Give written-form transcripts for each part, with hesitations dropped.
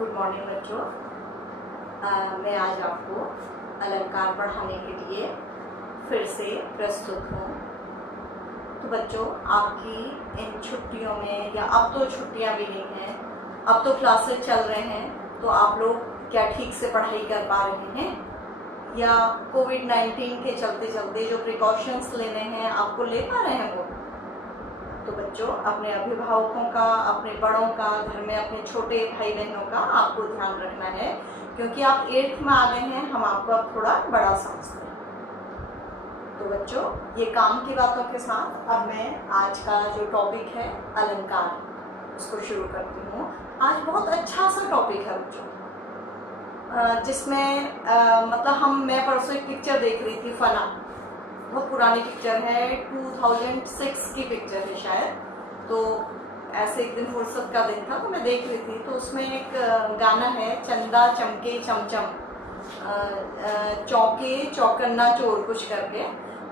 Good morning बच्चों। मैं आज आपको अलंकार पढ़ाने के लिए फिर से प्रस्तुत हूँ। तो बच्चों, आपकी इन छुट्टियों में, या अब तो छुट्टियाँ भी नहीं हैं, अब तो क्लासेस चल रहे हैं, तो आप लोग क्या ठीक से पढ़ाई कर पा रहे हैं, या कोविड-19 के चलते चलते जो प्रिकॉशंस लेने हैं आपको ले पा रहे हैं वो? तो बच्चों, अपने अभिभावकों का, अपने बड़ों का, घर में अपने छोटे भाई बहनों का आपको ध्यान रखना है, क्योंकि आप 8th में आ गए हैं, हम आपको अब थोड़ा बड़ा समझते हैं। तो बच्चों, ये काम की बातों के साथ अब मैं आज का जो टॉपिक है अलंकार, उसको शुरू करती हूँ। आज बहुत अच्छा सा टॉपिक है बच्चों, जिसमें मैं परसों एक पिक्चर देख रही थी, फना, बहुत पुरानी पिक्चर है, 2006 की पिक्चर है शायद। तो ऐसे एक दिन फुर्सत का दिन था तो मैं देख रही थी, तो उसमें एक गाना है, चंदा चमके चमचम चौके चौकन्ना चोर कुछ करके।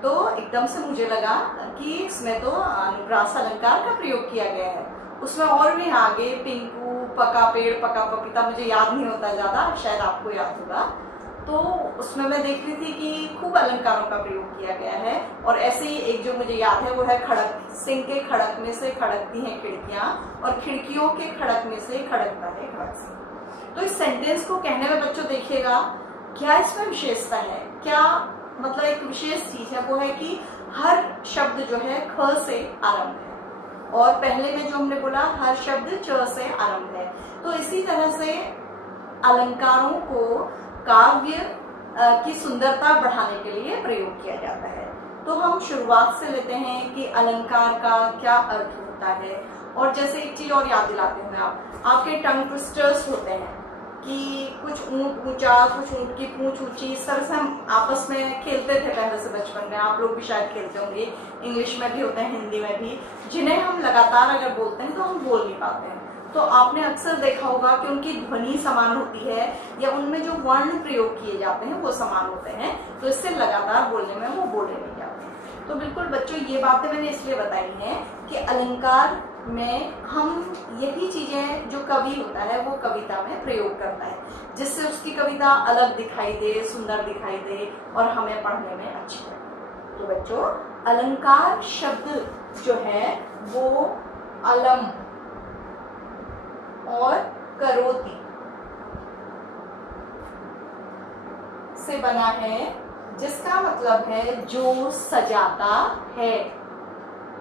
तो एकदम से मुझे लगा कि इसमें तो अनुप्रास अलंकार का प्रयोग किया गया है। उसमें और भी आगे पिंकू, पका पेड़, पका पपीता, मुझे याद नहीं होता ज्यादा, शायद आपको याद होगा। तो उसमें मैं देख रही थी कि खूब अलंकारों का प्रयोग किया गया है। और ऐसे ही एक जो मुझे याद है वो है, खड़क सिंह के खड़कने से खड़कती हैं खिड़कियां, और खिड़कियों के खड़कने से खड़कता है खड़क सिंह। तो इस सेंटेंस को कहने में बच्चों देखिएगा, क्या इसमें विशेषता है, क्या मतलब एक विशेष चीज है, वो है कि हर शब्द जो है ख से आरंभ है, और पहले में जो हमने बोला हर शब्द च से आरंभ है। तो इसी तरह से अलंकारों को काव्य की सुंदरता बढ़ाने के लिए प्रयोग किया जाता है। तो हम शुरुआत से लेते हैं कि अलंकार का क्या अर्थ होता है। और जैसे एक चीज और याद दिलाती हूँ मैं, आपके टंग ट्विस्टर्स होते हैं कि कुछ ऊंट ऊंचा, कुछ ऊंट की पूंछ ऊंची, इस तरह से हम आपस में खेलते थे पहले से बचपन में, आप लोग भी शायद खेलते होंगे, इंग्लिश में भी होते हैं, हिंदी में भी, जिन्हें हम लगातार अगर बोलते हैं तो हम बोल नहीं पाते हैं। तो आपने अक्सर देखा होगा कि उनकी ध्वनि समान होती है, या उनमें जो वर्ण प्रयोग किए जाते हैं वो समान होते हैं, तो इससे लगातार बोलने में वो बोले नहीं जाते हैं। तो बिल्कुल बच्चों, ये बातें मैंने इसलिए बताई हैं कि अलंकार में हम यही चीजें जो कवि होता है वो कविता में प्रयोग करता है, जिससे उसकी कविता अलग दिखाई दे, सुंदर दिखाई दे, और हमें पढ़ने में अच्छी लगे। तो बच्चों, अलंकार शब्द जो है वो अलम और करोति से बना है, जिसका मतलब है जो सजाता है,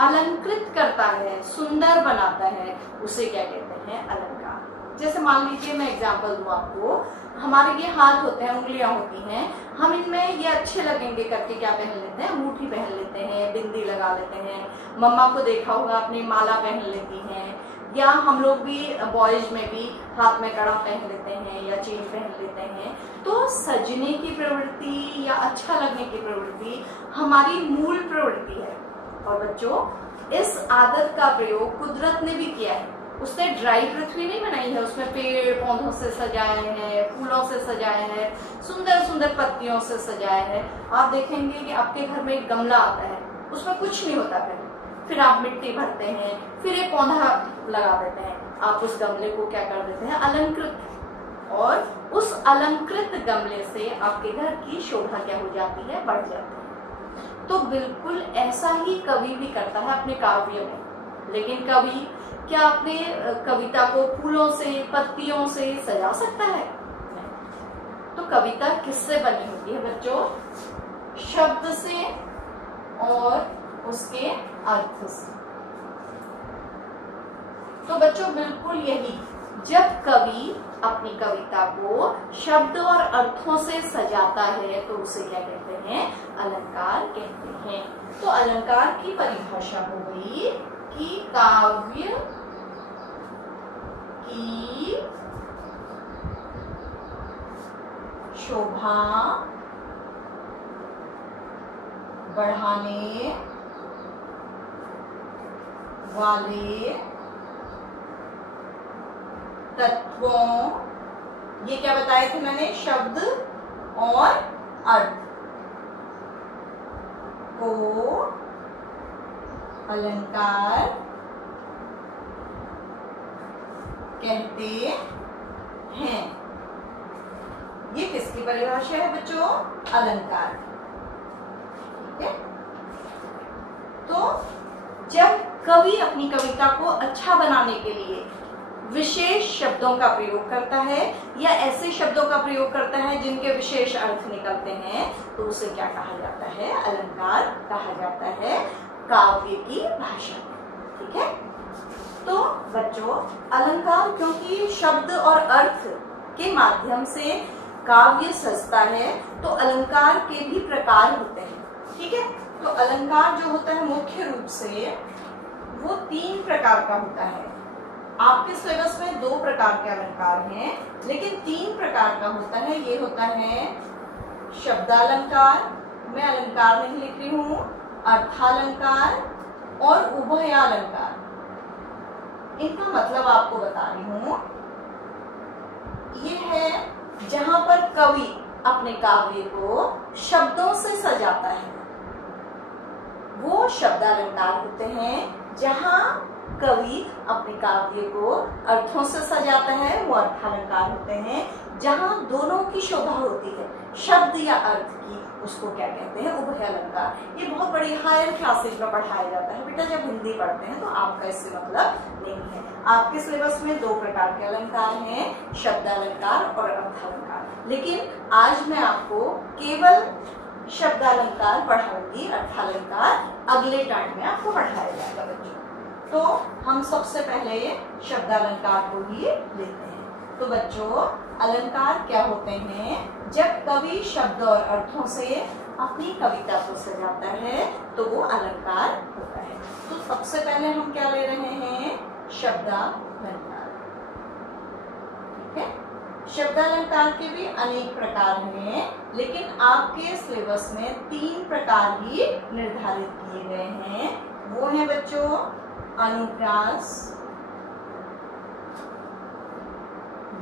अलंकृत करता है, सुंदर बनाता है, उसे क्या कहते हैं? अलंकार। जैसे मान लीजिए मैं एग्जांपल दूं आपको, हमारे ये हाथ होते हैं, उंगलियां होती हैं, हम इनमें ये अच्छे लगेंगे करके क्या पहन लेते हैं? अंगूठी पहन लेते हैं, बिंदी लगा लेते हैं। मम्मा को देखा होगा अपनी माला पहन लेती हैं, या हम लोग भी बॉयज में भी हाथ में कड़ा पहन लेते हैं या चेन पहन लेते हैं। तो सजने की प्रवृत्ति या अच्छा लगने की प्रवृत्ति हमारी मूल प्रवृत्ति है। और बच्चों, इस आदत का प्रयोग कुदरत ने भी किया है। उसने ड्राई पृथ्वी नहीं बनाई है, उसमें पेड़ पौधों से सजाए हैं, फूलों से सजाए हैं, सुंदर सुंदर पत्तियों से सजाए हैं। आप देखेंगे कि आपके घर में एक गमला आता है, उसमें कुछ नहीं होता पहले, फिर आप मिट्टी भरते हैं, फिर एक पौधा लगा देते हैं, आप उस गमले को क्या कर देते हैं? अलंकृत। और उस अलंकृत गमले से आपके घर की शोभा क्या हो जाती है? बढ़ जाती है। तो बिल्कुल ऐसा ही कवि भी करता है अपने काव्य में। लेकिन कवि क्या अपने कविता को फूलों से, पत्तियों से सजा सकता है? नहीं। तो कविता किससे बनी होती है बच्चों? शब्द से और उसके अर्थ से। तो बच्चों, बिल्कुल यही, जब कवि अपनी कविता को शब्द और अर्थों से सजाता है तो उसे क्या कहते हैं? अलंकार कहते हैं। तो अलंकार की परिभाषा हो गई कि काव्य की शोभा बढ़ाने वाले तत्वों, ये क्या बताए थे मैंने? शब्द और अर्थ को अलंकार कहते हैं। ये किसकी परिभाषा है बच्चों? अलंकार। ठीक है। तो जब कवि अपनी कविता को अच्छा बनाने के लिए विशेष शब्दों का प्रयोग करता है या ऐसे शब्दों का प्रयोग करता है जिनके विशेष अर्थ निकलते हैं, तो उसे क्या कहा जाता है? अलंकार कहा जाता है काव्य की भाषा में। ठीक है। तो बच्चों, अलंकार क्योंकि शब्द और अर्थ के माध्यम से काव्य सजता है, तो अलंकार के भी प्रकार होते हैं। ठीक है। तो अलंकार जो होता है मुख्य रूप से वो 3 प्रकार का होता है। आपके सिलेबस में 2 प्रकार के अलंकार हैं, लेकिन 3 प्रकार का होता है। ये होता है शब्दालंकार, मैं अलंकार नहीं लिख रही हूं, अर्थालंकार और उभयालंकार। इनका मतलब आपको बता रही हूं। ये है जहां पर कवि अपने काव्य को शब्दों से सजाता है, वो शब्दालंकार होते हैं। जहां कवि अपने काव्य को अर्थों से सजाता है, वो अर्थालंकार होते हैं। जहां दोनों की शोभा होती है, शब्द या अर्थ की, उसको क्या कहते हैं? उभयालंकार। ये बहुत बड़ी हायर क्लासेज में पढ़ाया जाता है बेटा। जब हिंदी पढ़ते हैं तो आपका इससे मतलब नहीं है। आपके सिलेबस में 2 प्रकार के अलंकार हैं, शब्दालंकार और अर्थालंकार। लेकिन आज मैं आपको केवल शब्दालंकार पढ़ाऊंगी, अर्थालंकार अगले टाइम में आपको पढ़ाया जाएगा बच्चों। तो हम सबसे पहले शब्दालंकार को ही लेते हैं। तो बच्चों, अलंकार क्या होते हैं? जब कवि शब्द और अर्थों से अपनी कविता को सजाता है तो वो अलंकार होता है। तो सबसे पहले हम क्या ले रहे हैं? शब्दालंकार। ठीक है। शब्दालंकार के भी अनेक प्रकार हैं, लेकिन आपके सिलेबस में 3 प्रकार ही निर्धारित किए गए हैं। वो हैं बच्चों अनुप्रास,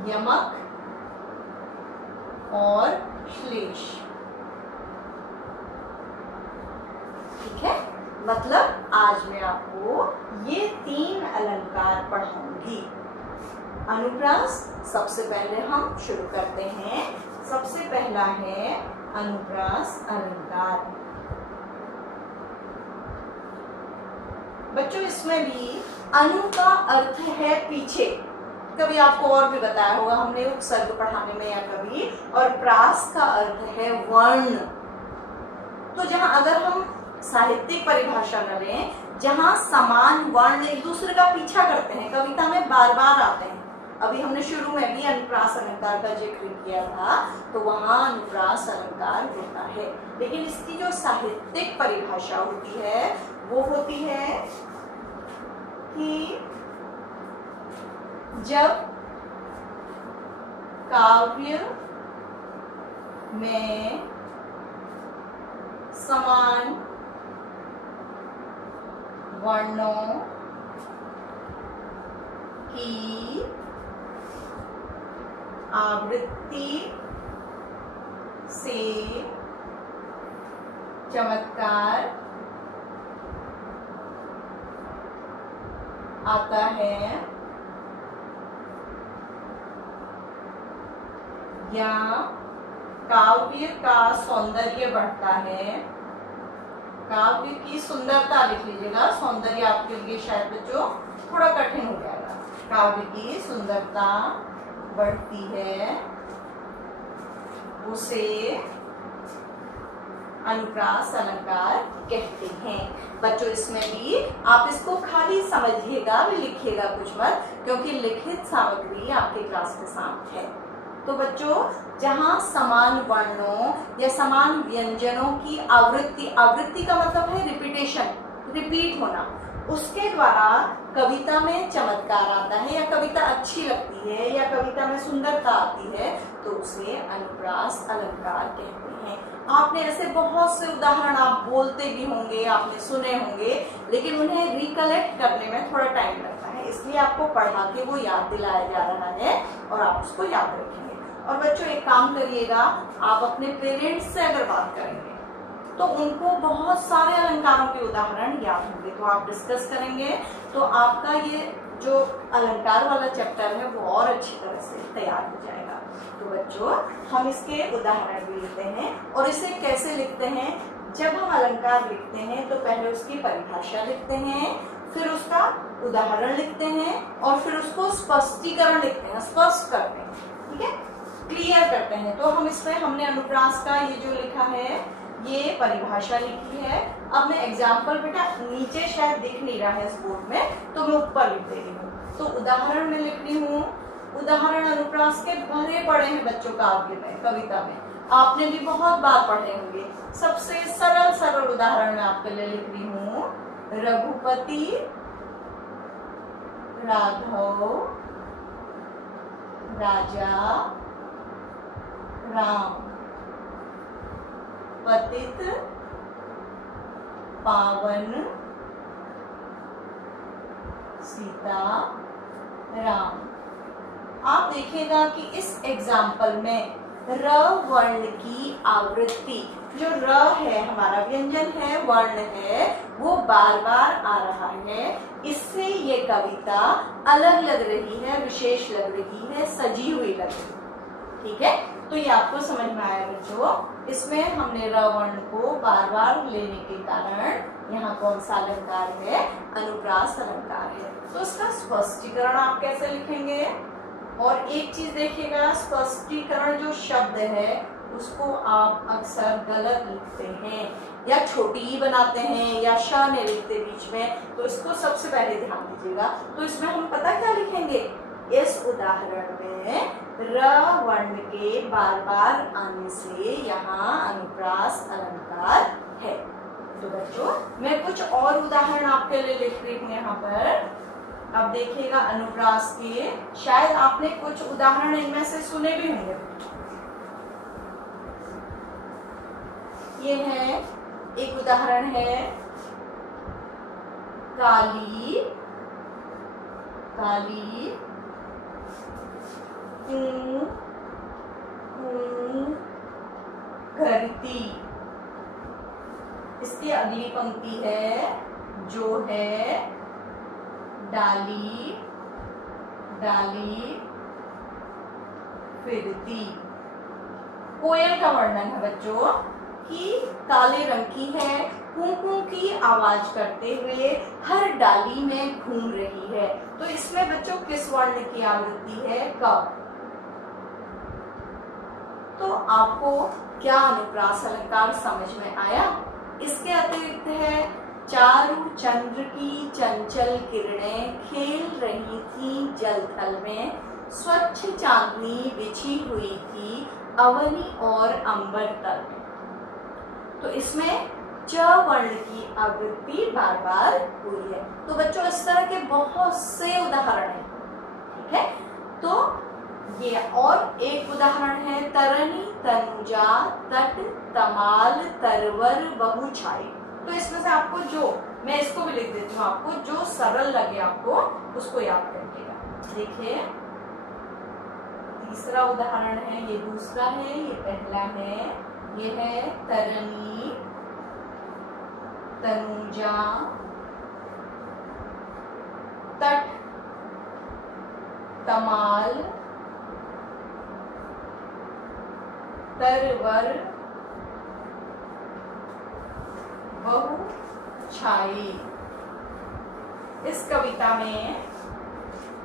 यमक और श्लेष। ठीक है। मतलब आज मैं आपको ये 3 अलंकार पढ़ाऊंगी। अनुप्रास सबसे पहले हम शुरू करते हैं। सबसे पहला है अनुप्रास अलंकार। बच्चों, इसमें भी अनु का अर्थ है पीछे। कभी आपको और भी बताया होगा हमने उपसर्ग पढ़ाने में या कभी। और प्रास का अर्थ है वर्ण। तो जहां अगर हम साहित्यिक परिभाषा न लें, जहां समान वर्ण एक दूसरे का पीछा करते हैं, कविता में बार बार आते हैं। अभी हमने शुरू में भी अनुप्रास अलंकार का जिक्र किया था, तो वहां अनुप्रास अलंकार होता है। लेकिन इसकी जो साहित्यिक परिभाषा होती है वो होती है कि जब काव्य में समान वर्णों की आवृत्ति से चमत्कार आता है या काव्य का सौंदर्य बढ़ता है। काव्य की सुंदरता लिख लीजिएगा, सौंदर्य आपके लिए शायद बच्चों थोड़ा कठिन हो जाएगा। काव्य की सुंदरता बढ़ती है, उसे अनुप्रास अलंकार कहते हैं। बच्चों, इसमें भी आप इसको खाली समझिएगा, भी लिखिएगा कुछ मत, क्योंकि लिखित सामग्री आपके क्लास के साथ है। तो बच्चों, जहां समान वर्णों या समान व्यंजनों की आवृत्ति, आवृत्ति का मतलब है रिपीटेशन, रिपीट होना, उसके द्वारा कविता में चमत्कार आता है या कविता अच्छी लगती है या कविता में सुंदरता आती है, तो उसे अनुप्रास अलंकार कहते हैं। आपने ऐसे बहुत से उदाहरण आप बोलते भी होंगे, आपने सुने होंगे, लेकिन उन्हें रिकलेक्ट करने में थोड़ा टाइम लगता है, इसलिए आपको पढ़ा के वो याद दिलाया जा रहा है और आप उसको याद रखेंगे। और बच्चों, एक काम करिएगा, आप अपने पेरेंट्स से अगर बात करेंगे तो उनको बहुत सारे अलंकारों के उदाहरण याद होंगे, तो आप डिस्कस करेंगे तो आपका ये जो अलंकार वाला चैप्टर है वो और अच्छी तरह से तैयार हो जाएगा। तो बच्चों हम इसके उदाहरण भी लेते हैं, और इसे कैसे लिखते हैं, जब हम अलंकार लिखते हैं तो पहले उसकी परिभाषा लिखते हैं, फिर उसका उदाहरण लिखते हैं, और फिर उसको स्पष्टीकरण लिखते हैं, स्पष्ट करते हैं, ठीक है, क्लियर करते हैं। तो हम इसमें हमने अनुप्रास का ये जो लिखा है ये परिभाषा लिखी है। अब मैं एग्जाम्पल बेटा नीचे शायद दिख नहीं रहा है इस बोर्ड में, तो मैं ऊपर लिख दे रही हूँ। तो उदाहरण में लिख रही हूँ, उदाहरण अनुप्रास के भरे पड़े हैं बच्चों काव्य में, कविता में, आपने भी बहुत बार पढ़े होंगे। सबसे सरल सरल उदाहरण मैं आपके लिए लिख रही हूँ, रघुपति राघव राजा राम पतित पावन सीता राम। आप देखिएगा कि इस एग्जाम्पल में र वर्ण की आवृत्ति, जो र है हमारा व्यंजन है, वर्ण है, वो बार बार आ रहा है। इससे ये कविता अलग लग रही है, विशेष लग रही है, सजी हुई लग रही है, ठीक है। तो ये आपको समझ में आया बच्चों, इसमें हमने र वर्ण को बार बार लेने के कारण यहाँ कौन सा अलंकार है, अनुप्रास अलंकार है। तो इसका स्पष्टीकरण आप कैसे लिखेंगे, और एक चीज देखिएगा, स्पष्टीकरण जो शब्द है उसको आप अक्सर गलत लिखते हैं, या छोटी ही बनाते हैं, या श नहीं लिखते बीच में, तो इसको सबसे पहले ध्यान दीजिएगा। तो इसमें हम पता क्या लिखेंगे, इस उदाहरण में र वर्ण के बार बार आने से यहाँ अनुप्रास अलंकार है। तो बच्चों मैं कुछ और उदाहरण आपके लिए लिख रही हूँ यहाँ पर। अब देखिएगा अनुप्रास के, शायद आपने कुछ उदाहरण इनमें से सुने भी होंगे। ये है, एक उदाहरण है, काली काली करती। इसकी अगली पंक्ति है, जो है डाली डाली फिरती। कोयल का वर्णन है बच्चों कि काले रंग की है, कूं कूं की आवाज करते हुए हर डाली में घूम रही है। तो इसमें बच्चों किस वर्ण की आवृत्ति है, क। तो आपको क्या अनुप्रास अलंकार समझ में आया। इसके अतिरिक्त है, चारु चंद्र की चंचल किरणें खेल रही थी जल थल में, स्वच्छ चांदनी बिछी हुई थी अवनी और अंबर तल। तो इसमें च वर्ण की आवृत्ति बार बार हुई है। तो बच्चों इस तरह के बहुत से उदाहरण हैं, ठीक है। तो ये और एक उदाहरण है, तरनी तनुजा तट तमाल तरवर बहु छाई। तो इसमें से आपको जो, मैं इसको भी लिख देती हूँ, आपको जो सरल लगे आपको उसको याद करिएगा। देखिए तीसरा उदाहरण है, ये दूसरा है, ये पहला है। ये है तरनी तनुजा तट तमाल तरवर बहु छाई। इस कविता में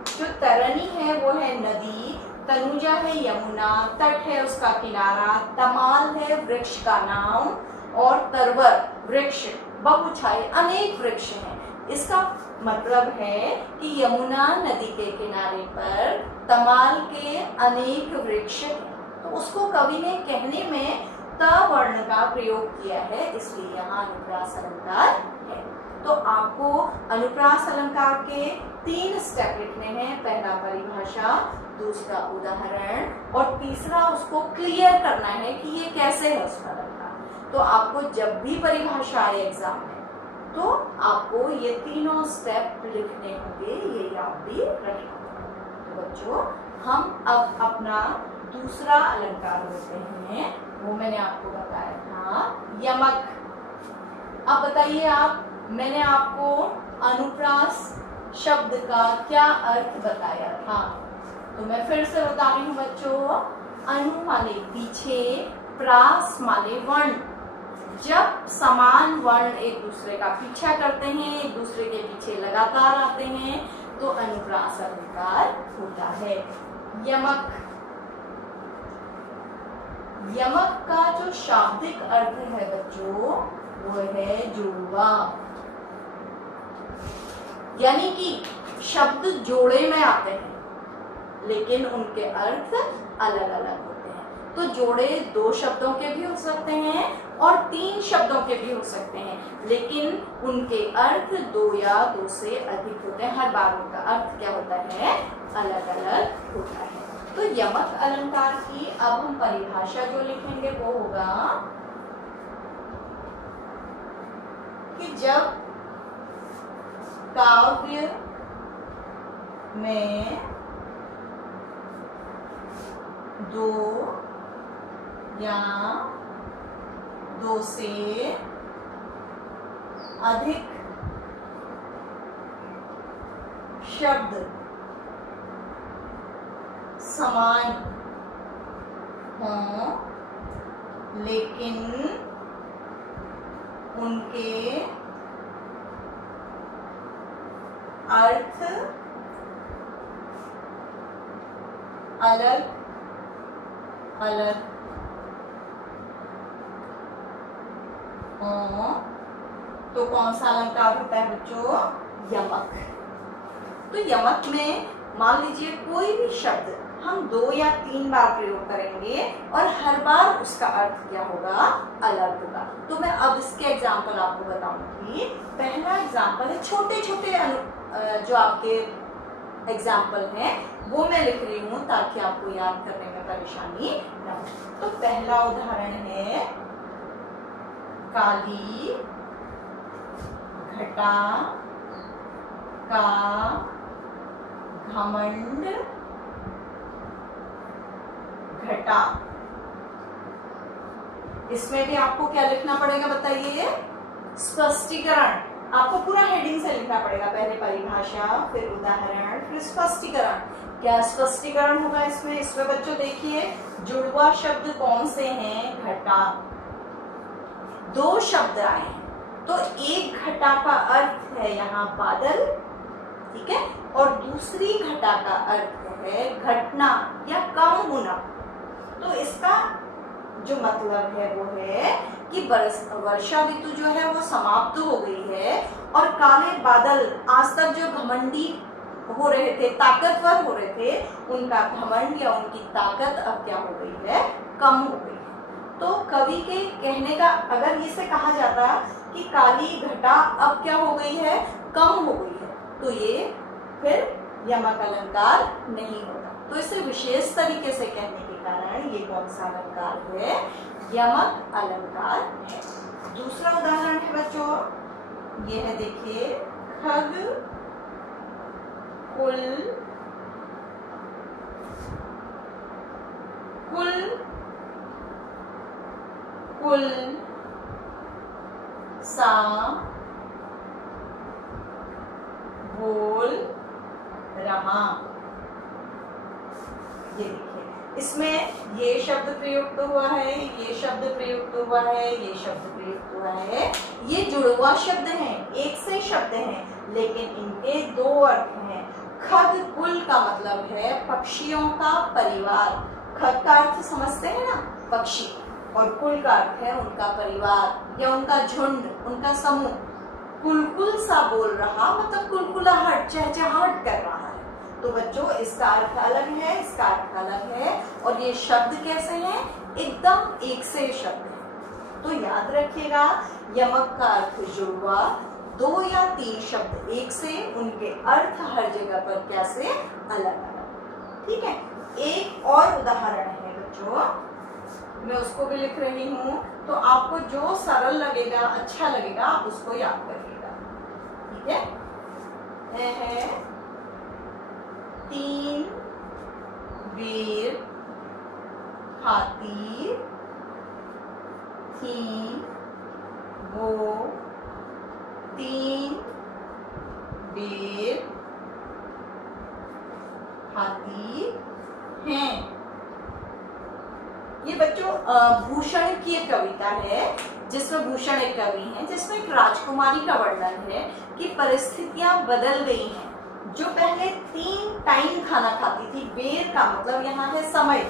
जो तरनी है वो है नदी, तनुजा है यमुना, तट है उसका किनारा, तमाल है वृक्ष का नाम, और तरवर वृक्ष, बहुछाई अनेक वृक्ष हैं। इसका मतलब है कि यमुना नदी के किनारे पर तमाल के अनेक वृक्ष हैं। तो उसको कवि ने कहने में त वर्ण का प्रयोग किया है, इसलिए यहाँ अनुप्रास अलंकार है। तो आपको अनुप्रास अलंकार के 3 स्टेप लिखने हैं, पहला परिभाषा, दूसरा उदाहरण, और तीसरा उसको क्लियर करना है कि ये कैसे है उसका अलंकार। तो आपको जब भी परिभाषा आए एग्जाम में, तो आपको ये तीनों स्टेप लिखने होंगे, ये याद भी रखना होगा। तो बच्चों हम अब अपना दूसरा अलंकार लेते हैं, वो मैंने आपको बताया था यमक। अब बताइए आप, मैंने आपको अनुप्रास शब्द का क्या अर्थ बताया था। तो मैं फिर से बता रही हूँ बच्चों, अनु माने पीछे, प्रास माने वर्ण। जब समान वर्ण एक दूसरे का पीछा करते हैं, एक दूसरे के पीछे लगातार आते हैं, तो अनुप्रास अलंकार होता है। यमक, यमक का जो शाब्दिक अर्थ है बच्चों वो है जुड़वा, यानी कि शब्द जोड़े में आते हैं लेकिन उनके अर्थ अलग अलग होते हैं। तो जोड़े 2 शब्दों के भी हो सकते हैं और 3 शब्दों के भी हो सकते हैं, लेकिन उनके अर्थ 2 या 2 से अधिक होते हैं। हर बार उनका अर्थ क्या होता है, अलग अलग होता है। तो यमक अलंकार की अब हम परिभाषा जो लिखेंगे वो होगा कि जब काव्य में 2 या 2 से अधिक शब्द समान हों लेकिन उनके अर्थ अलग अलग हों, तो कौन सा अलंकार होता है बच्चों, यमक। तो यमक में मान लीजिए कोई भी शब्द हम 2 या 3 बार प्रयोग करेंगे और हर बार उसका अर्थ क्या होगा, अलग होगा। तो मैं अब इसके एग्जाम्पल आपको बताऊंगी। पहला एग्जाम्पल है, छोटे छोटे जो आपके एग्जाम्पल हैं वो मैं लिख रही हूँ ताकि आपको याद करने में परेशानी ना हो। तो पहला उदाहरण है, काली घटा का घमंड घटा। इसमें भी आपको क्या लिखना पड़ेगा बताइए, स्पष्टीकरण। आपको पूरा हेडिंग से लिखना पड़ेगा, पहले परिभाषा, फिर उदाहरण, फिर स्पष्टीकरण। क्या स्पष्टीकरण होगा इसमें? इसमें बच्चों देखिए जुड़वा शब्द कौन से हैं, घटा। 2 शब्द आए हैं, तो एक घटा का अर्थ है यहाँ बादल, ठीक है, और दूसरी घटा का अर्थ है घटना या कम होना। तो इसका जो मतलब है वो है कि वर्षा ऋतु जो है वो समाप्त हो गई है और काले बादल आज तक जो घमंडी हो रहे थे, ताकतवर हो रहे थे, उनका घमंड या उनकी ताकत अब क्या हो गई है, कम हो गई है। तो कवि के कहने का अगर इसे कहा जाता कि काली घटा अब क्या हो गई है, कम हो गई है, तो ये फिर यमक अलंकार नहीं होता। तो इसे विशेष तरीके से कहने के कारण ये कौन सा अलंकार है, यमक अलंकार है। दूसरा उदाहरण है बच्चों, ये है देखिए, खग कुल कुल कुल सा बोल रहा। ये देखिए, इसमें ये शब्द प्रयुक्त हुआ है, ये शब्द प्रयुक्त हुआ है, ये शब्द प्रयुक्त हुआ है। ये जुड़वा शब्द हैं, एक से शब्द हैं, लेकिन इनके 2 अर्थ हैं। खग कुल का मतलब है पक्षियों का परिवार। खग का अर्थ समझते हैं ना, पक्षी, और कुल का अर्थ है उनका परिवार या उनका झुंड, उनका समूह। कुलकुल सा बोल रहा मतलब कुलकुलाहट, चहचहाहट कर रहा है। तो बच्चों इसका अर्थ अलग है, इसका अर्थ अलग है, और ये शब्द कैसे हैं, एकदम एक से शब्द है। तो याद रखिएगा, यमक का अर्थ जुड़वा, 2 या 3 शब्द एक से, उनके अर्थ हर जगह पर कैसे, अलग अलग। ठीक है, एक और उदाहरण है बच्चों, मैं उसको भी लिख रही हूँ, तो आपको जो सरल लगेगा, अच्छा लगेगा, आप उसको याद करिएगा। ठीक है, यह है 3 वीर हाथी थी, वो 3 वीर वाली हैं। ये बच्चों भूषण की एक कविता है, जिसमें भूषण एक कवि है, जिसमें एक राजकुमारी का वर्णन है कि परिस्थितियां बदल गई हैं। जो पहले 3 टाइम खाना खाती थी, बेर का मतलब यहाँ है समय,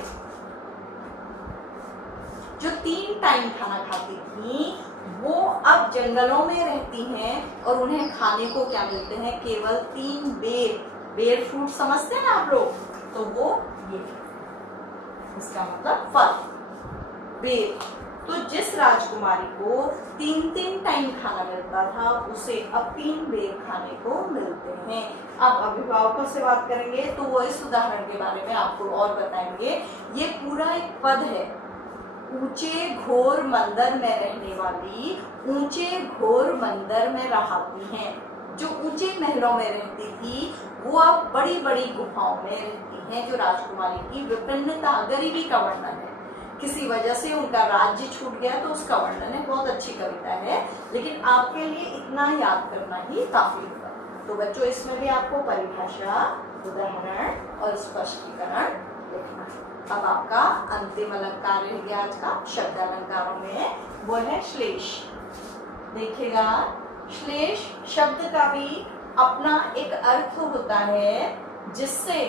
जो 3 टाइम खाना खाती थी वो अब जंगलों में रहती हैं और उन्हें खाने को क्या मिलते हैं, केवल 3 बेर। बेर फ्रूट समझते हैं ना आप लोग, तो वो ये इसका मतलब फल, बेर। तो जिस राजकुमारी को 3 टाइम खाना मिलता था, उसे अब 3 बेर खाने को मिलते हैं। अब अभिभावकों से बात करेंगे तो वो इस उदाहरण के बारे में आपको और बताएंगे। ये पूरा एक पद है। ऊंचे घोर मंदिर में रहने वाली ऊंचे घोर मंदिर में रहती हैं। जो ऊंचे महलों में रहती थी वो अब बड़ी बड़ी गुफाओं में रहती हैं। जो राजकुमारी की विभिन्नता, गरीबी का वर्णन है, किसी वजह से उनका राज्य छूट गया तो उसका वर्णन है। बहुत अच्छी कविता है, लेकिन आपके लिए इतना याद करना ही काफी होगा। तो बच्चों इसमें भी आपको परिभाषा, उदाहरण और स्पष्टीकरण लिखना है। अब आपका अंतिम अलंकार रह गया आज का शब्द अलंकारों में, वो है श्लेष। देखिएगा, श्लेष शब्द का भी अपना एक अर्थ होता है, जिससे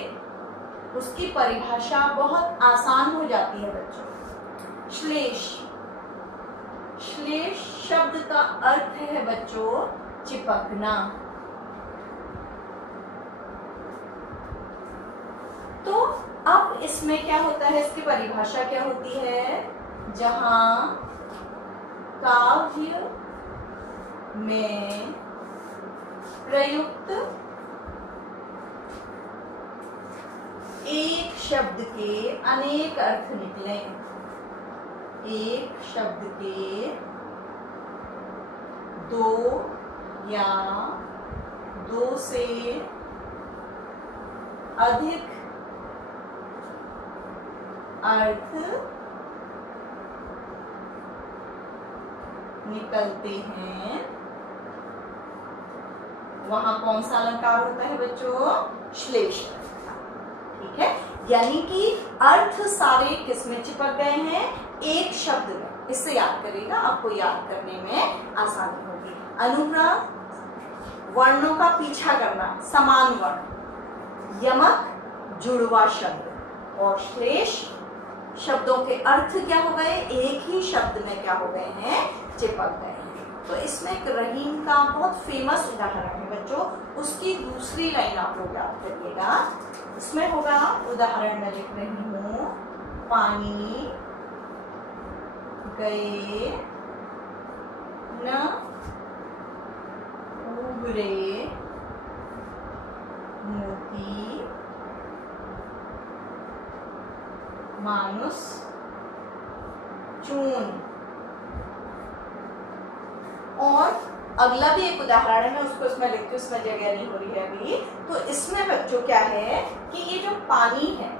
उसकी परिभाषा बहुत आसान हो जाती है बच्चों। श्लेष, श्लेष शब्द का अर्थ है बच्चों चिपकना। तो अब इसमें क्या होता है, इसकी परिभाषा क्या होती है, जहां काव्य में प्रयुक्त एक शब्द के अनेक अर्थ निकले। एक शब्द के 2 या 2 से अधिक अर्थ निकलते हैं, वहां कौन सा अलंकार होता है बच्चों, श्लेष। ठीक है, यानी कि अर्थ सारे किसमें चिपक गए हैं, एक शब्द में। इससे याद करेगा, आपको याद करने में आसानी होगी। अनुप्रास वर्णों का पीछा करना, समान वर्ण, यमक जुड़वा शब्द, और श्लेष शब्दों के अर्थ क्या हो गए, एक ही शब्द में क्या हो गए हैं, चिपक गए हैं। तो इसमें एक रहीम का बहुत फेमस उदाहरण है बच्चों, उसकी दूसरी लाइन आप लोग याद करिएगा। इसमें होगा, उदाहरण में लिख रही हूं, पानी गए न उबरे मोती मानुस चून। और अगला भी एक उदाहरण है, मैं उसको इसमें लिखती हूँ, इसमें जगह नहीं हो रही है अभी। तो इसमें बच्चों क्या है कि ये जो पानी है,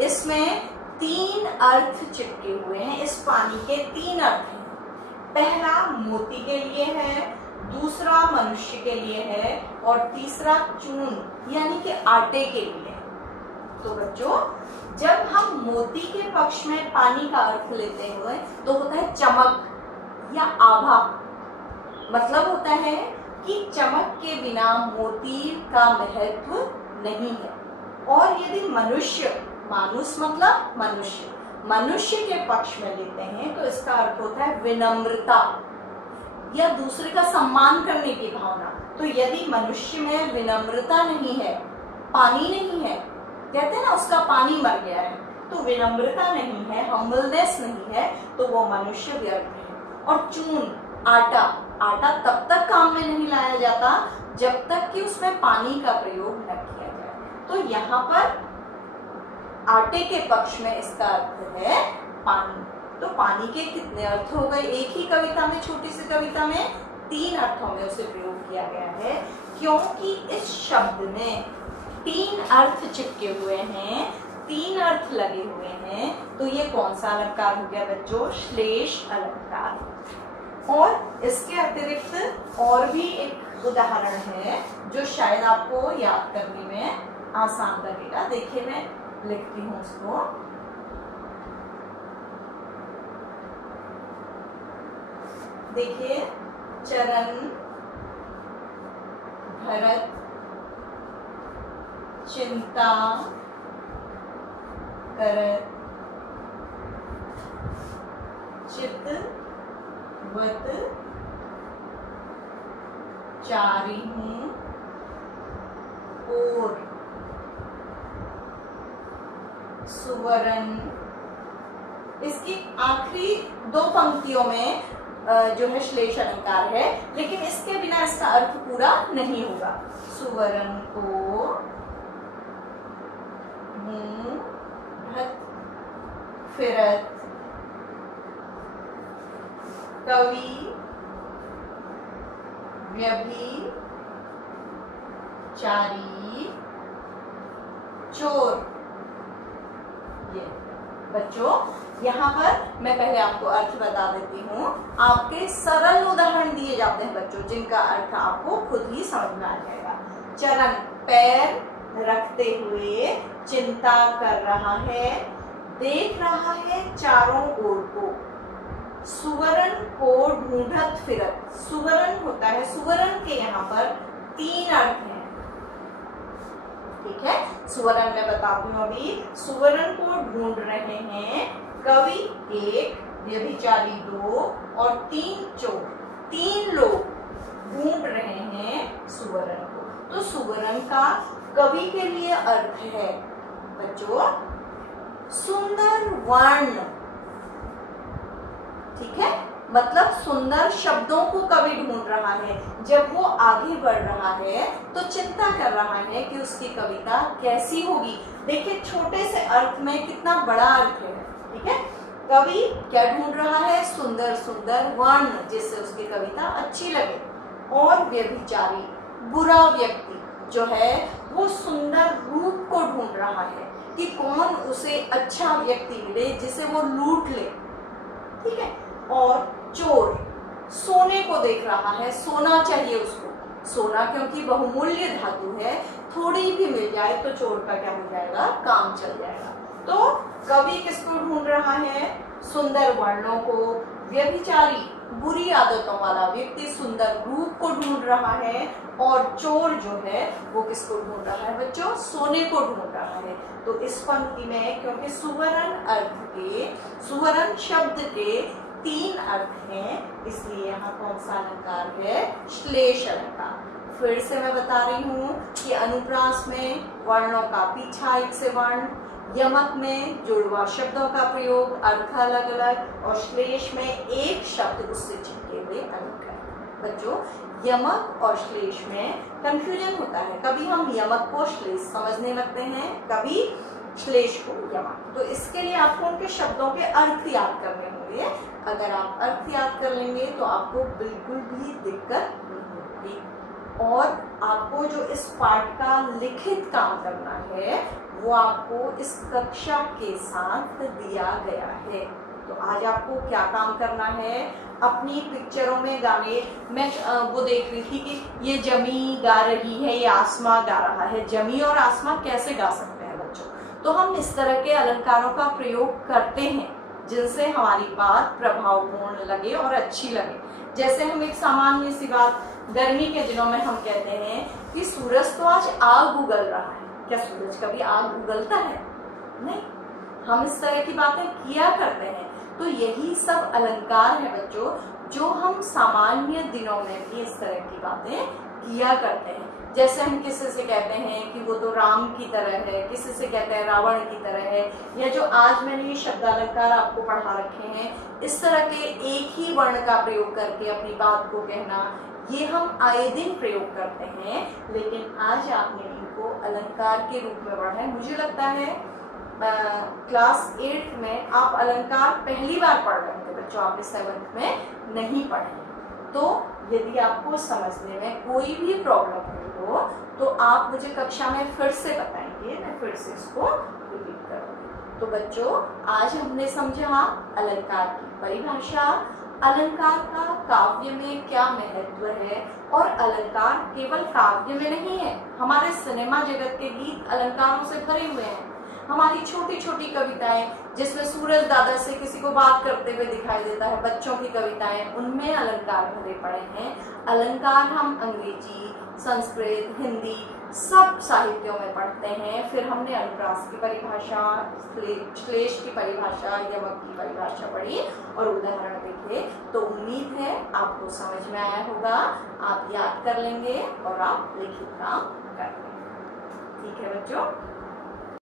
इसमें 3 अर्थ चिपके हुए हैं। इस पानी के 3 अर्थ हैं। पहला मोती के लिए है, दूसरा मनुष्य के लिए है, और तीसरा चून यानी कि आटे के लिए। तो बच्चों, जब हम मोती के पक्ष में पानी का अर्थ लेते हुए तो होता है चमक या आभा। मतलब होता है कि चमक के बिना मोती का महत्व नहीं है। और यदि मनुष्य, मानुस मतलब मनुष्य, मनुष्य के पक्ष में लेते हैं तो इसका अर्थ होता है विनम्रता या दूसरे का सम्मान करने की भावना। तो यदि मनुष्य में विनम्रता नहीं है, पानी नहीं है, कहते हैं ना उसका पानी मर गया है, तो विनम्रता नहीं है, हम्बलनेस नहीं है, तो वो मनुष्य व्यर्थ है। और चून, आटा, आटा तब तक काम में नहीं लाया जाता जब तक कि उसमें पानी का प्रयोग न किया जाए। तो यहाँ पर आटे के पक्ष में इसका अर्थ है पानी। तो पानी के कितने अर्थ हो गए एक ही कविता में, छोटी सी कविता में 3 अर्थों में उसे प्रयोग किया गया है, क्योंकि इस शब्द में 3 अर्थ चिपके हुए हैं, 3 अर्थ लगे हुए हैं। तो ये कौन सा अलंकार हो गया बच्चों, श्लेष अलंकार। और इसके अतिरिक्त और भी एक उदाहरण है जो शायद आपको याद करने में आसान लगेगा। देखिए मैं लिखती हूँ उसको। देखिए, चरण, भरत, चिंता करत, चित वत चारी हूँ और सुवर्ण। इसकी आखिरी दो पंक्तियों में जो है श्लेष अलंकार है, लेकिन इसके बिना इसका अर्थ पूरा नहीं होगा। सुवर्ण को मूढ़त फिरत कवि व्यभिचारी चोर। ये बच्चों, यहाँ पर मैं पहले आपको अर्थ बता देती हूँ। आपके सरल उदाहरण दिए जाते हैं बच्चों, जिनका अर्थ आपको खुद ही समझ में आ जाएगा। चरण, पैर रखते हुए चिंता कर रहा है, देख रहा है चारों ओर को। सुवर्ण को ढूंढत फिरत। सुवर्ण होता है, सुवर्ण के यहाँ पर 3 अर्थ हैं। ठीक है, सुवर्ण मैं बताती हूँ अभी। सुवर्ण को ढूंढ रहे हैं कवि 1, व्यभिचारी 2 और 3 चोर। 3 लोग ढूंढ रहे हैं सुवर्ण को। तो सुवर्ण का कवि के लिए अर्थ है बच्चों सुंदर वर्ण। ठीक है, मतलब सुंदर शब्दों को कवि ढूंढ रहा है। जब वो आगे बढ़ रहा है तो चिंता कर रहा है कि उसकी कविता कैसी होगी। देखिए, छोटे से अर्थ में कितना बड़ा अर्थ है। ठीक है, कवि क्या ढूंढ रहा है? सुंदर सुंदर वर्ण, जिससे उसकी कविता अच्छी लगे। और व्यभिचारी, बुरा व्यक्ति जो है वो सुंदर रूप को ढूंढ रहा है कि कौन उसे अच्छा व्यक्ति मिले जिसे वो लूट ले। ठीक है, और चोर सोने को देख रहा है, सोना चाहिए उसको। सोना क्योंकि बहुमूल्य धातु है, थोड़ी भी मिल जाए तो चोर का क्या हो जाएगा, काम चल जाएगा। तो कवि किसको ढूंढ रहा है? सुंदर वर्णों को। व्यभिचारी, बुरी आदतों वाला व्यक्ति सुंदर रूप को ढूंढ रहा है। और चोर जो है वो किसको ढूंढ रहा है बच्चों? सोने को ढूंढ रहा है। तो इस पंक्ति में क्योंकि सुवर्ण अर्थ के, सुवर्ण शब्द के 3 अर्थ हैं, इसलिए यहाँ कौन सा अलंकार है? श्लेष अलंकार। फिर से मैं बता रही हूँ कि अनुप्रास में वर्णों का पीछा एक से वर्ण, यमक में जुड़वा शब्दों का प्रयोग, अर्थ अलग अलग, और श्लेष में एक शब्द उससे चिपके हुए अलंकार। बच्चों, यमक और श्लेष में कंफ्यूजन होता है। कभी हम यमक को श्लेष समझने लगते हैं, कभी श्लेष को यमक। तो इसके लिए आपको उनके शब्दों के अर्थ याद करने होंगे। अगर आप अर्थ याद कर लेंगे तो आपको बिल्कुल भी दिक्कत नहीं होगी। और आपको जो इस पाठ का लिखित काम करना है वो आपको इस कक्षा के साथ दिया गया है। तो आज आपको क्या काम करना है? अपनी पिक्चरों में गाने, मैं वो देख रही थी कि ये जमी गा रही है, ये आसमां गा रहा है। जमी और आसमां कैसे गा सकते हैं बच्चों? तो हम इस तरह के अलंकारों का प्रयोग करते हैं जिनसे हमारी बात प्रभावपूर्ण लगे और अच्छी लगे। जैसे हम एक सामान्य सी बात, गर्मी के दिनों में हम कहते हैं कि सूरज तो आज आग उगल रहा है। क्या सूरज कभी आग उगलता है? नहीं। हम इस तरह की बातें किया करते हैं। तो यही सब अलंकार है बच्चों, जो हम सामान्य दिनों में भी इस तरह की बातें किया करते हैं। जैसे हम किसी से कहते हैं कि वो तो राम की तरह है, किसी से कहते हैं रावण की तरह है, या जो आज मैंने ये शब्द अलंकार आपको पढ़ा रखे हैं, इस तरह के एक ही वर्ण का प्रयोग करके अपनी बात को कहना, ये हम आए दिन प्रयोग करते हैं। लेकिन आज आपने इनको अलंकार के रूप में पढ़ा है। मुझे लगता है क्लास 8 में आप अलंकार पहली बार पढ़ रहे थे बच्चों, आपने 7th में नहीं पढ़े। तो यदि आपको समझने में कोई भी प्रॉब्लम हुई हो तो आप मुझे कक्षा में फिर से बताएंगे, मैं फिर से इसको रिपीट करूंगी। तो बच्चों, आज हमने समझा अलंकार की परिभाषा अलंकार का काव्य में क्या महत्व है, और अलंकार केवल काव्य में नहीं है, हमारे सिनेमा जगत के गीत अलंकारों से भरे हुए हैं। हमारी छोटी छोटी कविताएं जिसमें सूरज दादा से किसी को बात करते हुए दिखाई देता है, बच्चों की कविताएं, उनमें अलंकार भरे पड़े हैं। अलंकार हम अंग्रेजी, संस्कृत, हिंदी सब साहित्यों में पढ़ते हैं। फिर हमने अनुप्रास की परिभाषा, श्लेष की परिभाषा, यमक की परिभाषा पढ़ी और उदाहरण देखे। तो उम्मीद है आपको समझ में आया होगा, आप याद कर लेंगे और आप लिखित काम कर लेंगे। ठीक है बच्चों।